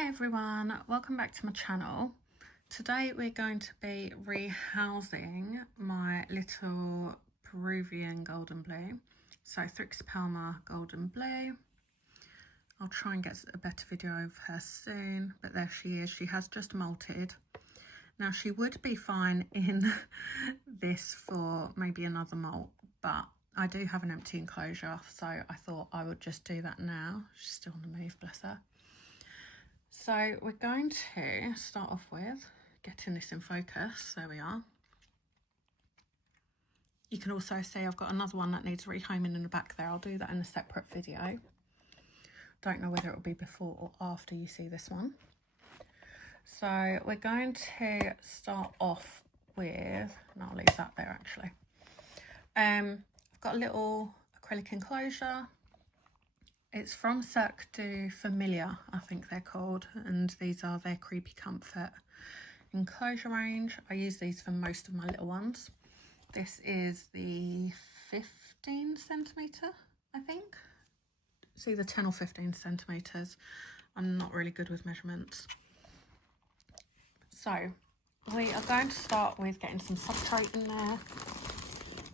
Hi everyone, welcome back to my channel. Today we're going to be rehousing my little Peruvian Golden Blue. So Thrixopelma Golden Blue. I'll try and get a better video of her soon, but there she is. She has just molted. Now she would be fine in this for maybe another molt, but I do have an empty enclosure, so I thought I would just do that now. She's still on the move, bless her. So we're going to start off with getting this in focus. There we are. You can also see I've got another one that needs rehoming in the back there. I'll do that in a separate video. Don't know whether it will be before or after you see this one. So we're going to start off with, and I'll leave that there actually. I've got a little acrylic enclosure. It's from Cirque du Familiar, I think they're called, and these are their Creepy Comfort enclosure range. I use these for most of my little ones. This is the 15 centimetre, I think. It's either 10 or 15 centimetres. I'm not really good with measurements. So we are going to start with getting some substrate in there.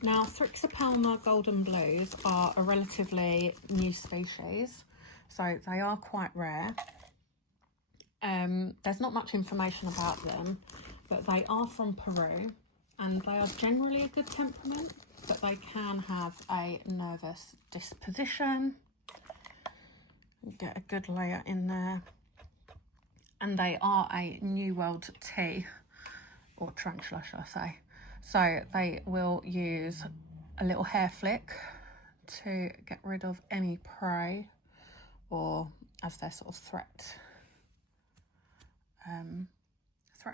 Now, Thrixopelma Golden Blues are a relatively new species, so they are quite rare. There's not much information about them, but they are from Peru, and they are generally a good temperament, but they can have a nervous disposition. Get a good layer in there. And they are a New World tea, or tarantula, shall I say. So they will use a little hair flick to get rid of any prey, or as their sort of threat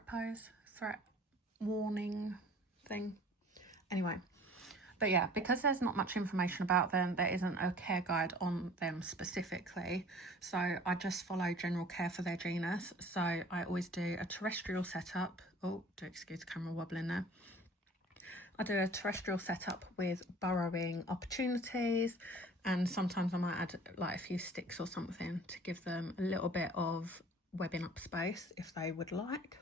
pose, threat warning thing. Anyway, but yeah, because there's not much information about them, there isn't a care guide on them specifically. So I just follow general care for their genus. So I always do a terrestrial setup. Oh, do excuse the camera wobbling there. I do a terrestrial setup with burrowing opportunities, and sometimes I might add like a few sticks or something to give them a little bit of webbing up space if they would like.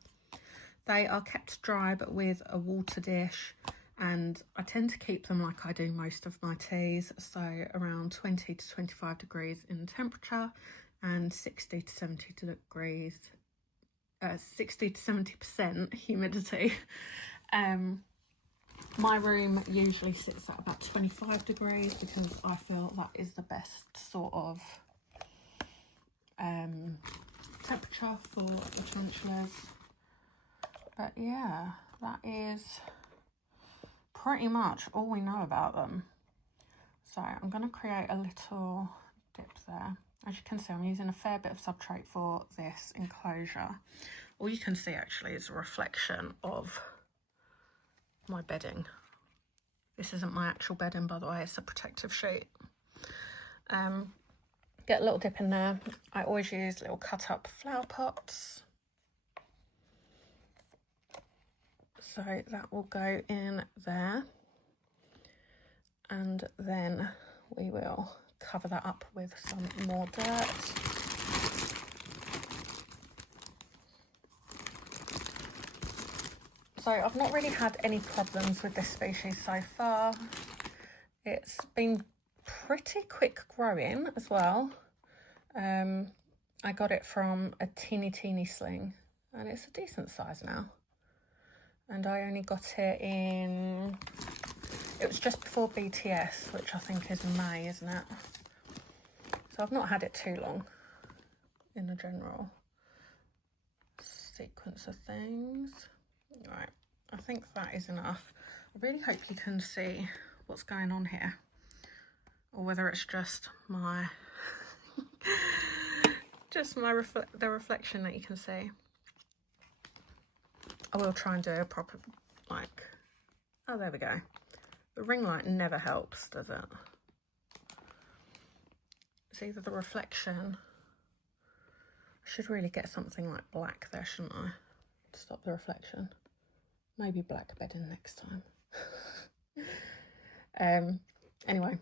They are kept dry but with a water dish, and I tend to keep them like I do most of my teas, so around 20 to 25 degrees in temperature and 60 to 70 degrees, 60 to 70% humidity. My room usually sits at about 25 degrees because I feel that is the best sort of temperature for the tarantulas. But yeah, that is pretty much all we know about them. So I'm going to create a little dip there. As you can see, I'm using a fair bit of substrate for this enclosure. All you can see actually is a reflection of my bedding. This isn't my actual bedding, by the way, it's a protective sheet. Get a little dip in there. I always use little cut up flower pots. So that will go in there. And then we will cover that up with some more dirt. So I've not really had any problems with this species so far. It's been pretty quick growing as well. I got it from a teeny sling, and it's a decent size now. And I only got it in, it was just before BTS, which I think is May, isn't it? So I've not had it too long in the general sequence of things. Right, I think that is enough. I really hope you can see what's going on here, or whether it's just my the reflection that you can see. I will try and do a proper, like, oh, there we go. The ring light never helps, does it? It's either the reflection. I should really get something like black there, shouldn't I? To stop the reflection. Maybe black bedding next time. Anyway,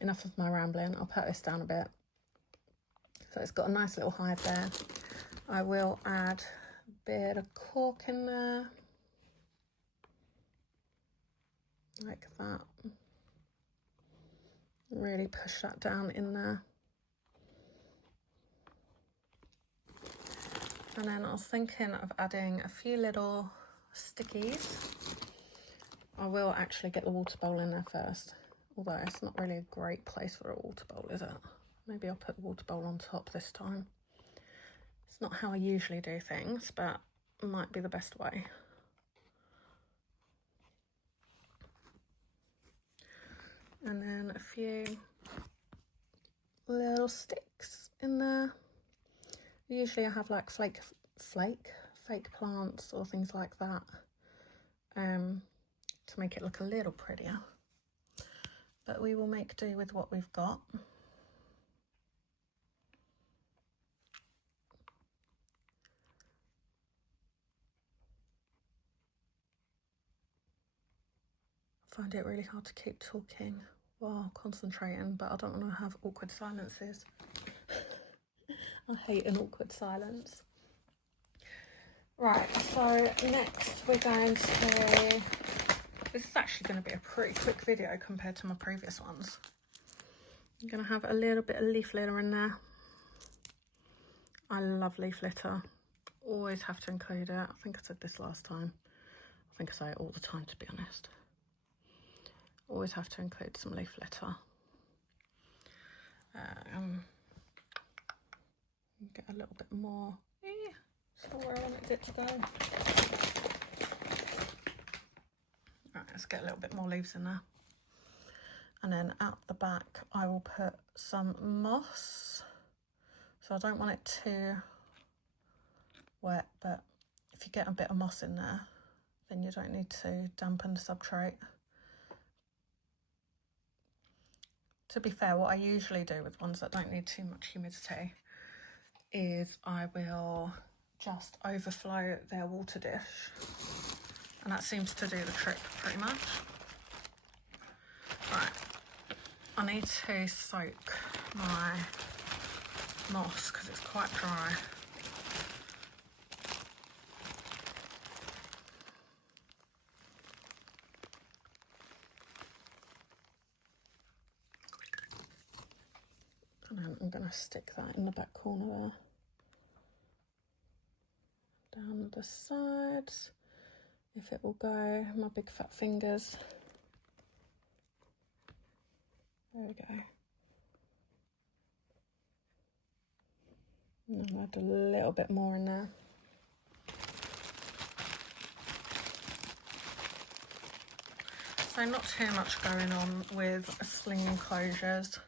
enough of my rambling. I'll put this down a bit. So it's got a nice little hive there. I will add a bit of cork in there, like that. Really push that down in there. And then I was thinking of adding a few little stickies. I will actually get the water bowl in there first, although it's not really a great place for a water bowl, is it? Maybe I'll put the water bowl on top this time. It's not how I usually do things, but it might be the best way. And then a few little sticks in there. Usually I have like fake plants or things like that, to make it look a little prettier. But we will make do with what we've got. I find it really hard to keep talking while concentrating, but I don't want to have awkward silences. I hate an awkward silence. Right, so next we're going to, this is actually going to be a pretty quick video compared to my previous ones. I'm going to have a little bit of leaf litter in there. I love leaf litter. Always have to include it. I think I said this last time. I think I say it all the time, to be honest. Always have to include some leaf litter. Get a little bit more. It's not where I wanted it to go. Right, let's get a little bit more leaves in there. And then out the back, I will put some moss. So I don't want it too wet, but if you get a bit of moss in there, then you don't need to dampen the substrate. To be fair, what I usually do with ones that don't need too much humidity is I will just overflow their water dish, and that seems to do the trick pretty much. Right, I need to soak my moss because it's quite dry. And then I'm going to stick that in the back corner there. Down the sides, if it will go, my big fat fingers. There we go. And I'll add a little bit more in there. So not too much going on with sling enclosures.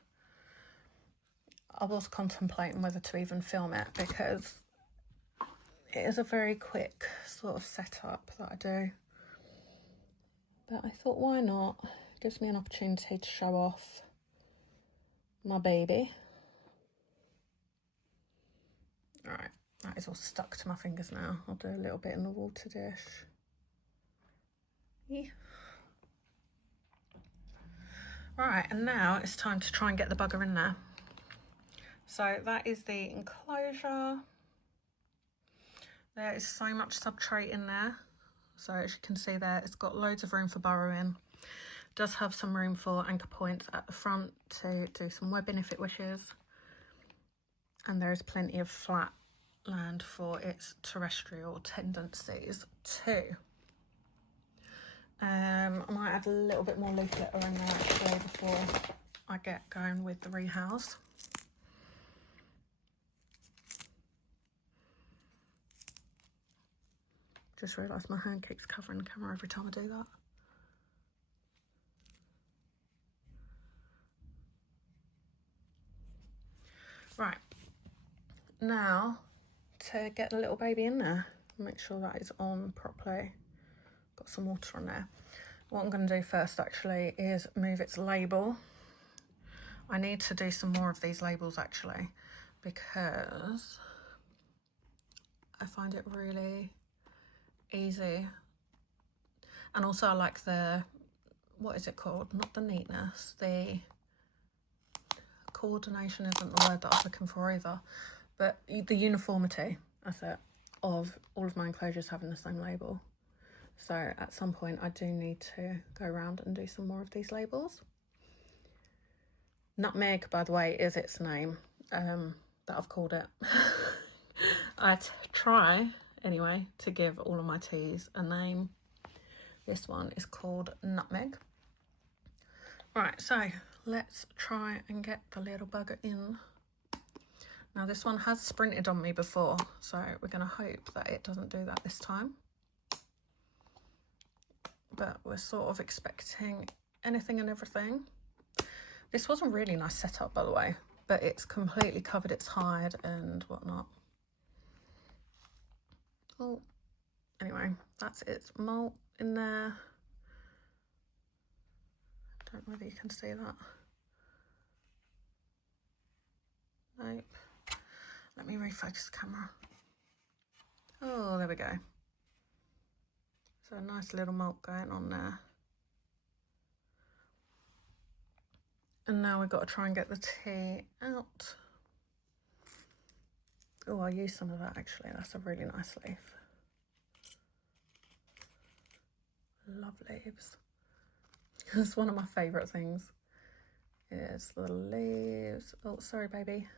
I was contemplating whether to even film it because it is a very quick sort of setup that I do. But I thought, why not? It gives me an opportunity to show off my baby. All right, that is all stuck to my fingers now. I'll do a little bit in the water dish. Yeah. Right, and now it's time to try and get the bugger in there. So that is the enclosure. There is so much substrate in there. So as you can see there, it's got loads of room for burrowing. It does have some room for anchor points at the front to do some webbing if it wishes. And there is plenty of flat land for its terrestrial tendencies too. I might add a little bit more leaf litter in there actually before I get going with the rehouse. Just realised my hand keeps covering the camera every time I do that. Right, now to get the little baby in there, make sure that is on properly. Got some water on there. What I'm going to do first actually is move its label. I need to do some more of these labels actually because I find it really easy, and also I like the, what is it called, not the neatness, the coordination isn't the word that I was looking for either, but the uniformity That's it. Of all of my enclosures having the same label. So at some point I do need to go around and do some more of these labels. Nutmeg, by the way, is its name that I've called it. I try, anyway, to give all of my teas a name. This one is called Nutmeg. Right, so let's try and get the little bugger in. Now this one has sprinted on me before, so we're going to hope that it doesn't do that this time. But we're sort of expecting anything and everything. This was a really nice setup, by the way, but it's completely covered its hide and whatnot. Oh, anyway, that's its molt in there. Don't know whether you can see that. Nope. Let me refocus the camera. Oh, there we go. So a nice little molt going on there. And now we've got to try and get the tea out. Oh, I'll use some of that actually. That's a really nice leaf. Love leaves. It's one of my favourite things. Is the leaves. Oh, sorry, baby.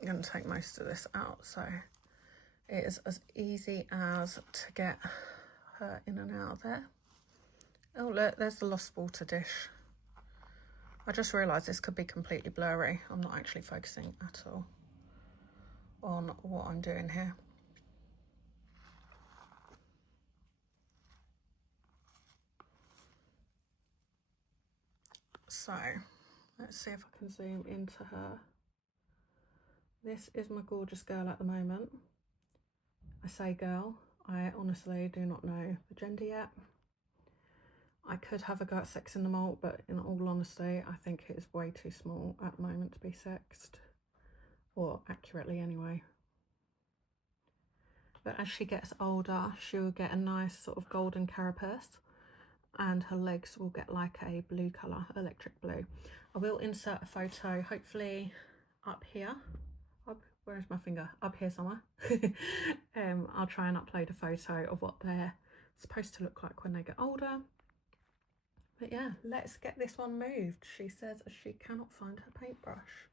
I'm going to take most of this out, so it is as easy as to get her in and out of there. Oh, look, there's the lost water dish. I just realised this could be completely blurry. I'm not actually focusing at all on what I'm doing here. So, let's see if I can zoom into her. This is my gorgeous girl at the moment. I say girl, I honestly do not know the gender yet. I could have a go at sexing the molt, but in all honesty, I think it is way too small at the moment to be sexed. Or accurately anyway. But as she gets older, she will get a nice sort of golden carapace. And her legs will get like a blue colour, electric blue. I will insert a photo, hopefully up here. Where's my finger? Up here somewhere. I'll try and upload a photo of what they're supposed to look like when they get older. But yeah, let's get this one moved. She says she cannot find her paintbrush.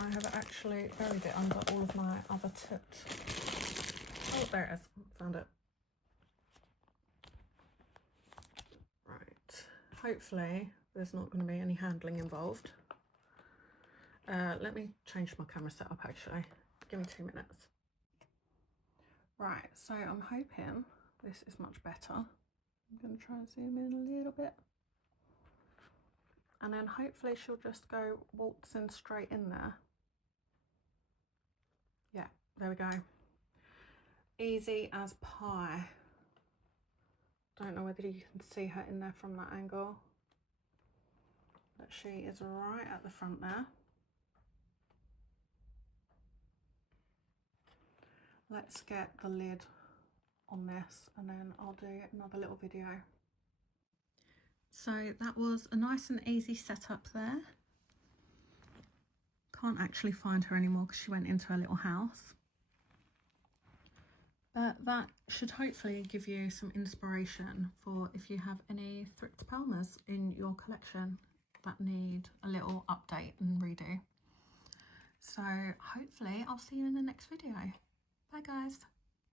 I have actually buried it under all of my other tips. Oh, there it is. Found it. Right. Hopefully there's not going to be any handling involved. Let me change my camera setup actually. Give me 2 minutes. Right, so I'm hoping this is much better. I'm going to try and zoom in a little bit. And then hopefully she'll just go waltzing straight in there. Yeah, there we go. Easy as pie. Don't know whether you can see her in there from that angle. But she is right at the front there. Let's get the lid on this and then I'll do another little video. So that was a nice and easy setup there. Can't actually find her anymore because she went into her little house. But that should hopefully give you some inspiration for if you have any Thrixopelmas in your collection that need a little update and redo. So hopefully I'll see you in the next video. Bye guys.